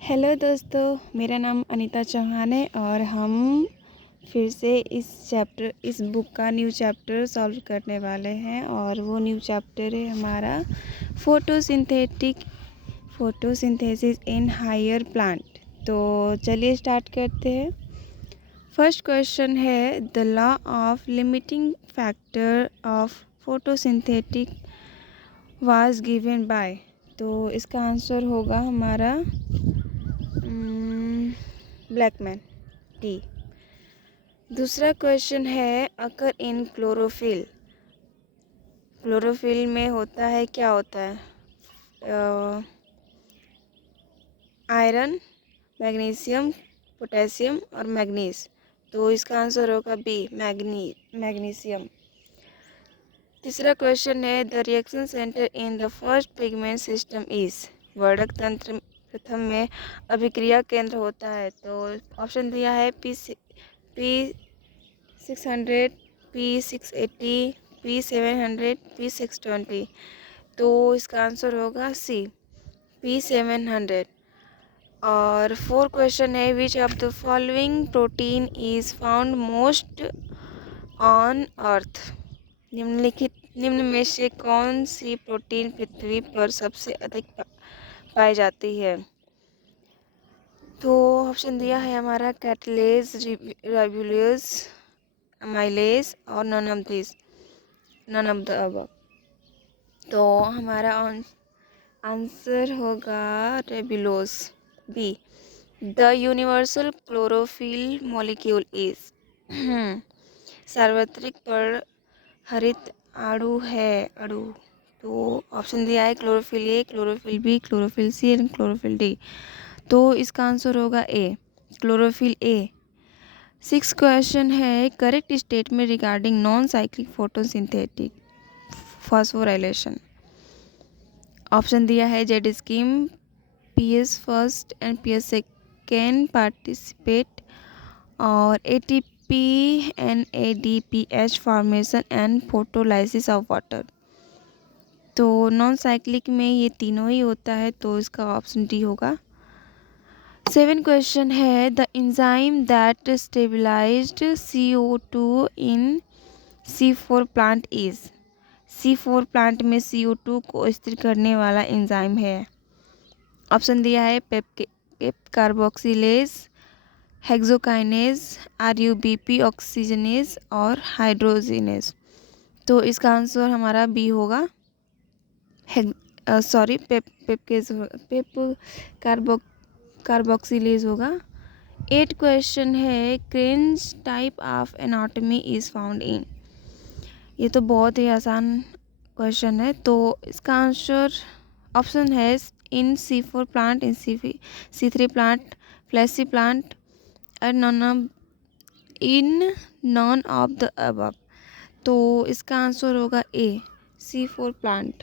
Hello दोस्तों, मेरा नाम अनीता चौहान है और हम फिर से इस बुक का न्यू चैप्टर सॉल्व करने वाले हैं। और वो न्यू चैप्टर है हमारा फोटोसिंथेसिस इन हायर प्लांट। तो चलिए स्टार्ट करते हैं। फर्स्ट क्वेश्चन है the law of limiting factor of photosynthetic was given by. तो इसका आंसर होगा हमारा ब्लैकमैन टी। दूसरा क्वेश्चन है अकर इन क्लोरोफिल। क्लोरोफिल में होता है, क्या होता है? आयरन, मैग्नीशियम, पोटेशियम और मैग्नीज। तो इसका आंसर होगा बी, मैग्नीशियम। तीसरा क्वेश्चन है the reaction centre in the first pigment system is. वर्धक तंत्र प्रथम में अभिक्रिया केंद्र होता है। तो ऑप्शन दिया है P600, P680, P700, P620। तो इसका आंसर होगा सी, P700। और फोर्थ क्वेश्चन है which of the following protein is found most on earth. निम्न में से कौन सी प्रोटीन पृथ्वी पर सबसे अधिक पाई जाती है? तो ऑप्शन दिया है हमारा कैटलेज, राइबोलेज, अमाइलेज और नन ऑफ द अबव। तो हमारा आंसर होगा ribulose, B. The universal chlorophyll molecule is सार्वत्रिक पर हरित अणु। तो ऑप्शन दिया है chlorophyll A, chlorophyll B, chlorophyll C and chlorophyll D. तो इसका आंसर होगा A, chlorophyll A. Six question है correct statement regarding non cyclic photosynthetic phosphorylation. Option दिया है Z scheme, PS first and PS second participate, और ATP NADPH formation and photolysis of water. तो non cyclic में ये तीनों ही होता है, तो इसका ऑप्शन डी होगा। 7 क्वेश्चन है the enzyme that stabilized CO2 in C4 plant is. C4 plant में CO2 को स्थिर करने वाला एंजाइम है। ऑप्शन दिया है PEP carboxylase, hexokinase, RUBP oxygenase और हाइड्रोजिनेज। तो इसका आंसर हमारा बी होगा, पेप कार्बोक्सिलेज होगा। 8 क्वेश्चन है cranes type of anatomy is found in. ये तो बहुत ही आसान क्वेश्चन है, तो इसका आंसर ऑप्शन है in C4 plant, in C3 plant, फ्लैसी प्लांट और नॉन ऑफ द अबव। तो इसका आंसर होगा ए, C4 प्लांट।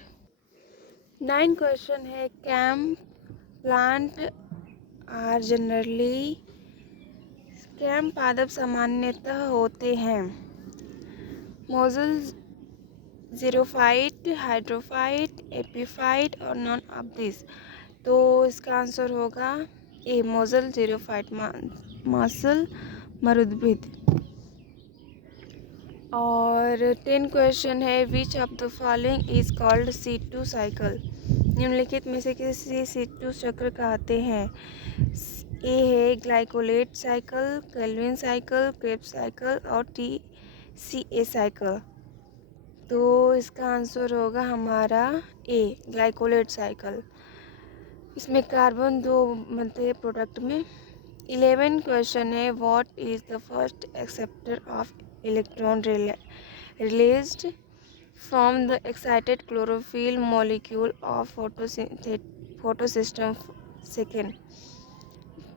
9 क्वेश्चन है CAM plant are generally. CAM पादप सामान्यतः होते हैं मोजल, जीरोफाइट, हाइड्रोफाइट, एपीफाइट और नॉन ऑफ दिस। तो इसका आंसर होगा ए, मोजल, जीरोफाइट, मासल, मरुद्भिद। और 10 क्वेश्चन है which of the following is called C2 cycle. निम्नलिखित में से किसी C2 चक्र कहते हैं? ए है glycolate cycle, Calvin cycle, Krebs cycle और TCA साइकिल। तो इसका आंसर होगा हमारा ए, ग्लाइकोलेट साइकिल। इसमें कार्बन 2 बनते हैं प्रोडक्ट में। 11 क्वेश्चन है what is the first acceptor of electron released from the excited chlorophyll molecule of photosystem second.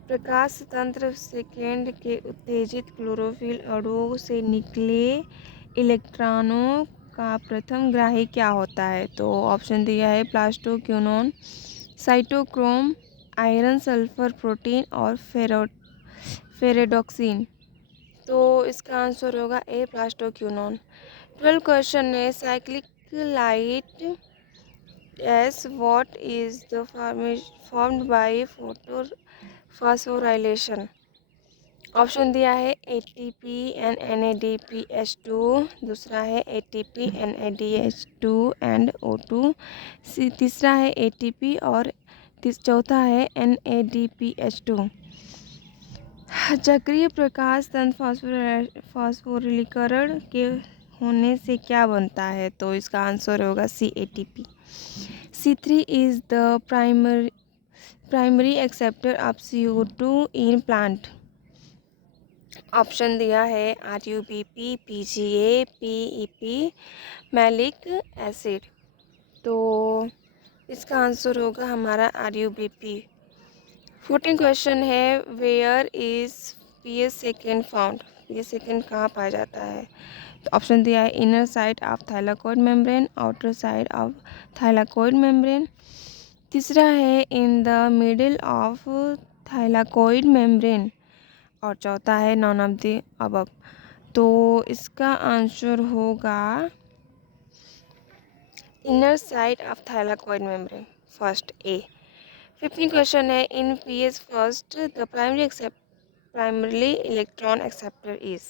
प्रकाश तंत्र सेकेंड के उत्तेजित क्लोरोफिल अणुओं से निकले इलेक्ट्रॉनों का प्रथम ग्राही क्या होता है? तो ऑप्शन दिया है plastoquinone, cytochrome, iron sulphur protein और फेरेडॉक्सिन। तो इसका आंसर होगा ए, प्लास्टोक्यूनोन। 12 क्वेश्चन है cyclic light as what is the formed by phosphorylation. Option दिया है ATP and NADPH2, दूसरा है ATP NADH2 and O2, तीसरा है ATP और चौथा है NADPH2। चक्रीय प्रकाश तंत्र फास्फोरिलीकरण के होने से क्या बनता है? तो इसका आंसर होगा CATP। C3 is the primary acceptor of CO2 in plant. Option दिया है RUBP, PGA, PEP, malic acid. तो इसका आंसर होगा हमारा RUBP। 14 क्वेश्चन है, where is PS second found? PS second कहाँ पाया जाता है? तो ऑप्शन दिया है inner side of thylakoid membrane, outer side of thylakoid membrane, तीसरा है in the middle of thylakoid membrane और चौथा है नॉन ऑफ द अबव। तो इसका आंसर होगा inner side of thylakoid membrane, first A. 15 question है, in PS first the primary electron acceptor is.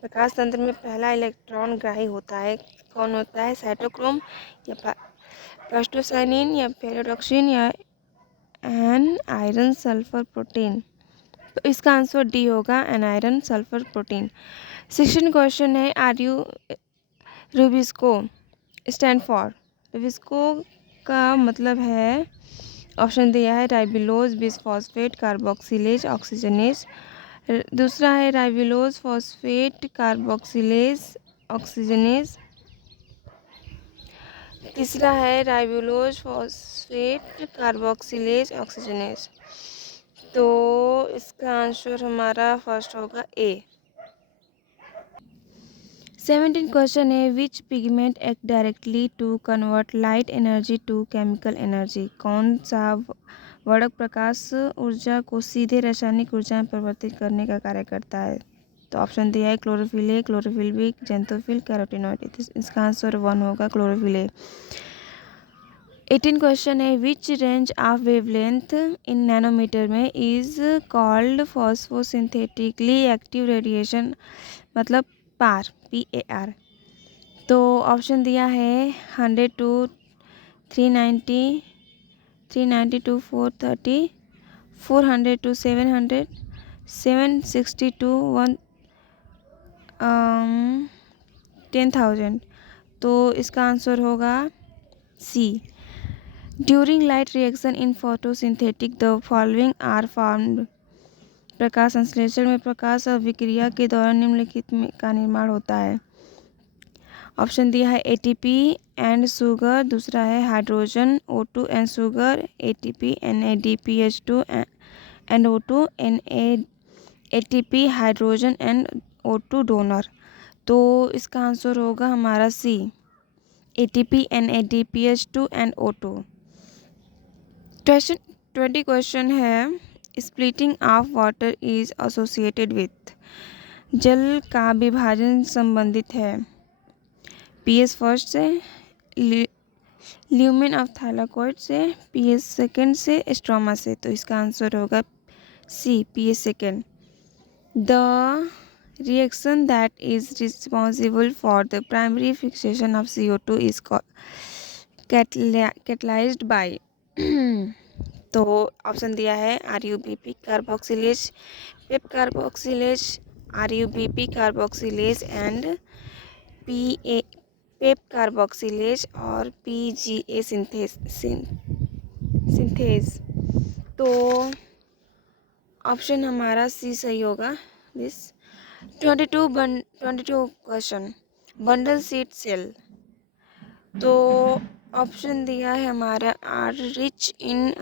प्रकाश तंत्र में पहला इलेक्ट्रॉन ग्राही होता है, कौन होता है? साइटोक्रोम या प्लास्टोसाइनिन या पेरिडोक्सिन या एन आयरन सल्फर प्रोटीन। तो इसका आंसर डी होगा, an iron sulphur protein. 16 question है, R U RuBisCO stand for? RuBisCO का मतलब है, ऑप्शन दिया है राइबिलोज बिसफॉस्फेट कार्बोक्सिलेज ऑक्सीजनेज, दूसरा है राइबिलोज फॉस्फेट कार्बोक्सिलेज ऑक्सीजनेज, तीसरा है राइबिलोज फॉस्फेट कार्बोक्सिलेज ऑक्सीजनेज। तो इसका आंसर हमारा फर्स्ट होगा ए। 17 क्वेश्चन है, which pigment act directly to convert light energy to chemical energy? कौन सा वर्णक प्रकाश ऊर्जा को सीधे रासायनिक ऊर्जा में परिवर्तित करने का कार्य करता है? तो ऑप्शन दिया है chlorophyll A, chlorophyll B, xanthophyll, carotenoid. इसका आंसर 1 होगा, क्लोरोफिल ए। 18 क्वेश्चन है, which range of wavelength in nanometer में is called photosynthetically active radiation, मतलब पार, PAR। तो ऑप्शन दिया है 100 टू 390, 390 टू 430, 400 टू 700, 760 टू 10,000। तो इसका आंसर होगा C. During light reaction in photosynthetic the following are formed. प्रकाश संश्लेषण में प्रकाश अभिक्रिया के दौरान निम्नलिखित में का निर्माण होता है। ऑप्शन दिया है ATP एंड शुगर, दूसरा है hydrogen O2 and sugar, ATP NADPH2 and O2, ATP hydrogen and O2 donor. तो इसका आंसर होगा हमारा C, ATP NADPH2 and O2। 20 question है, splitting of water is associated with. जल का विभाजन संबंधित है PS फर्स्ट से, ल्यूमेन ऑफ थाइलाकोइड से, PS सेकेंड से, स्ट्रोमा से। तो इसका आंसर होगा C, PS second. The reaction that is responsible for the primary fixation of CO2 is catalysed by. तो ऑप्शन दिया है RUBP carboxylase, PEP carboxylase, RUBP carboxylase and PEP carboxylase और PGA synthase. तो option हमारा C सही होगा this. 22 question, bundle sheath cell. तो option दिया है हमारा are rich in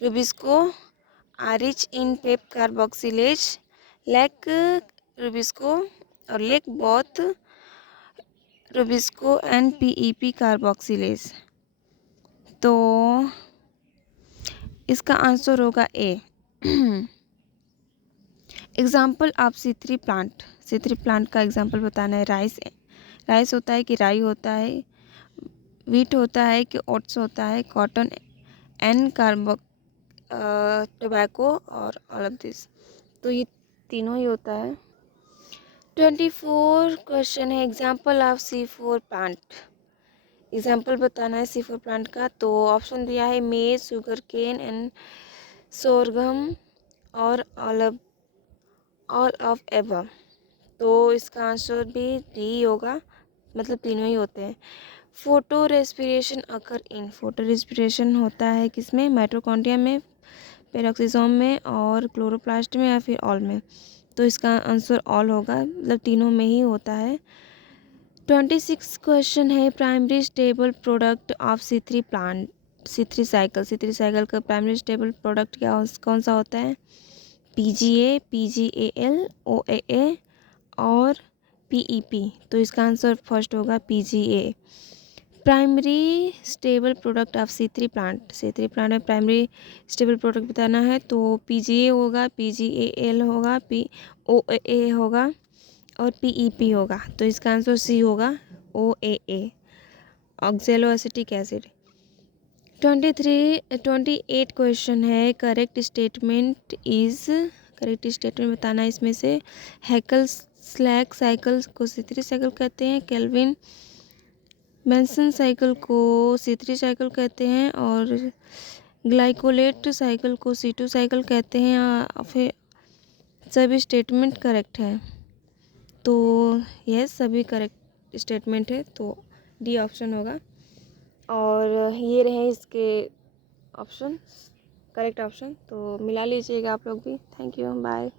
RuBisCO, are rich in PEP carboxylase, lack RuBisCO और lack both RuBisCO and PEP carboxylase. तो इसका आंसर होगा A. Example of C3 plant. C3 plant का example बताना है। राइस होता है कि राई होता है, वीट होता है कि ओट्स होता है, कॉटन एंड टोबैको और ऑल ऑफ दिस। तो ये तीनों ही होता है। 24 क्वेश्चन है example of C4 plant. Example बताना है C4 प्लांट का। तो ऑप्शन दिया है मेज, शुगर केन एंड सोरगम और ऑल ऑफ एबव। तो इसका आंसर भी डी होगा, मतलब तीनों ही होते हैं। फोटो रेस्पिरेशन अकर इन, फोटो रेस्पिरेशन होता है किसमें, माइटोकॉन्ड्रिया में, पेरोक्सिसोम में और क्लोरोप्लास्ट में या फिर ऑल में। तो इसका आंसर ऑल होगा, मतलब तीनों में ही होता है। 26 क्वेश्चन है primary stable product of C3 plant, C3 cycle का प्राइमरी स्टेबल प्रोडक्ट कौन सा होता है, PGA, PGAL, OAA और PEP। तो इसका आंसर फर्स्ट होगा PGA। Primary stable product of C3 plant में प्राइमरी स्टेबल प्रोडक्ट बताना है तो PGA होगा, PGAL होगा, OAA होगा और PEP होगा। तो इसका आंसर C होगा, OAA, ऑक्जेलो एसिटिक एसिड। 28 क्वेश्चन है करेक्ट स्टेटमेंट बताना है इसमें से। हैकल स्लैक साइकिल को C3 साइकिल कहते हैं, केल्विन मेंसन साइकिल को C3 साइकिल कहते हैं और ग्लाइकोलेट साइकिल को C2 साइकिल कहते हैं। फिर सभी स्टेटमेंट करेक्ट है, तो यस सभी करेक्ट स्टेटमेंट है, तो डी ऑप्शन होगा। और ये रहे इसके ऑप्शन, करेक्ट ऑप्शन। तो मिला लीजिएगा आप लोग भी। Thank you, bye.